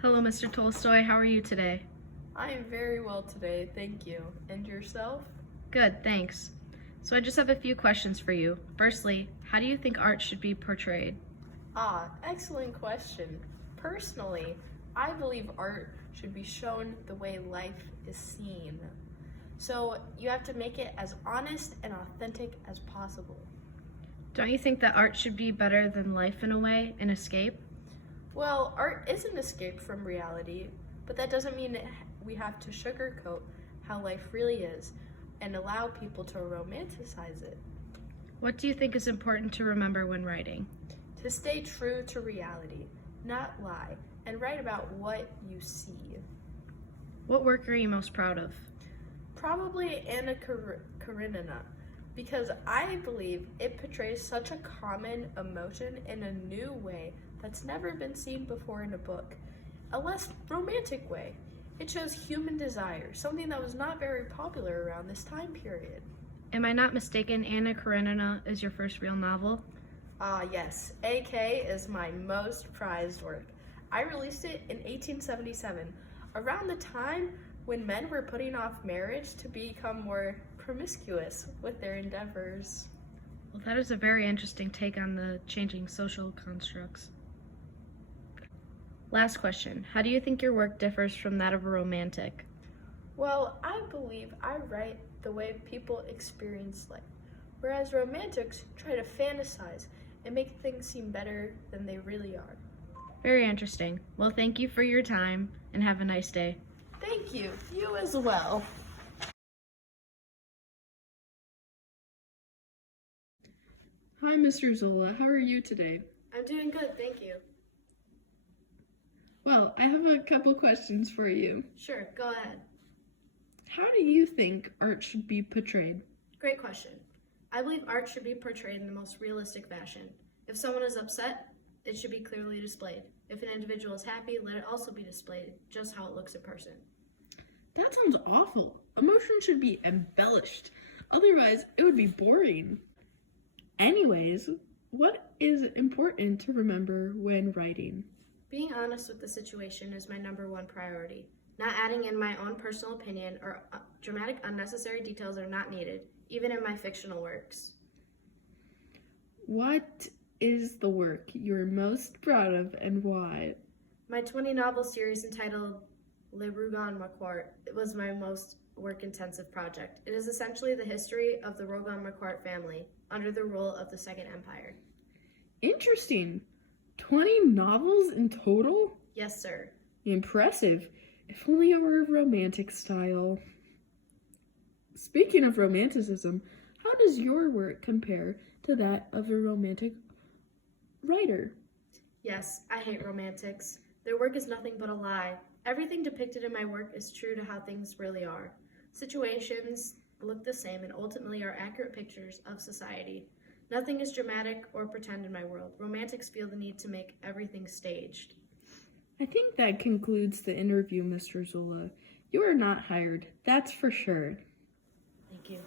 Hello, Mr. Tolstoy. How are you today? I am very well today, thank you. And yourself? Good, thanks. So I just have a few questions for you. Firstly, how do you think art should be portrayed? Excellent question. Personally, I believe art should be shown the way life is seen. So you have to make it as honest and authentic as possible. Don't you think that art should be better than life in a way, an escape? Well, art is an escape from reality, but that doesn't mean we have to sugarcoat how life really is and allow people to romanticize it. What do you think is important to remember when writing? To stay true to reality, not lie, and write about what you see. What work are you most proud of? Probably Anna Karenina, because I believe it portrays such a common emotion in a new way that's never been seen before in a book. A less romantic way. It shows human desire, something that was not very popular around this time period. Am I not mistaken, Anna Karenina is your first real novel? Yes. AK is my most prized work. I released it in 1877, around the time when men were putting off marriage to become more promiscuous with their endeavors. Well, that is a very interesting take on the changing social constructs. Last question. How do you think your work differs from that of a romantic? Well, I believe I write the way people experience life, whereas romantics try to fantasize and make things seem better than they really are. Very interesting. Well, thank you for your time and have a nice day. Thank you. You as well. Hi, Mr. Zola. How are you today? I'm doing good, thank you. Well, I have a couple questions for you. Sure, go ahead. How do you think art should be portrayed? Great question. I believe art should be portrayed in the most realistic fashion. If someone is upset, it should be clearly displayed. If an individual is happy, let it also be displayed, just how it looks in person. That sounds awful. Emotion should be embellished. Otherwise, it would be boring. Anyways, what is important to remember when writing? Being honest with the situation is my #1 priority. Not adding in my own personal opinion or dramatic unnecessary details are not needed, even in my fictional works. What is the work you're most proud of and why? My 20-novel series entitled Le Rougon-Macquart was my most work-intensive project. It is essentially the history of the Rougon-Macquart family under the rule of the Second Empire. Interesting. 20 novels in total? Yes, sir. Impressive. If only it were romantic style. Speaking of romanticism, how does your work compare to that of a romantic writer? Yes, I hate romantics. Their work is nothing but a lie. Everything depicted in my work is true to how things really are. Situations look the same and ultimately are accurate pictures of society. Nothing is dramatic or pretend in my world. Romantics feel the need to make everything staged. I think that concludes the interview, Mr. Zola. You are not hired, that's for sure. Thank you.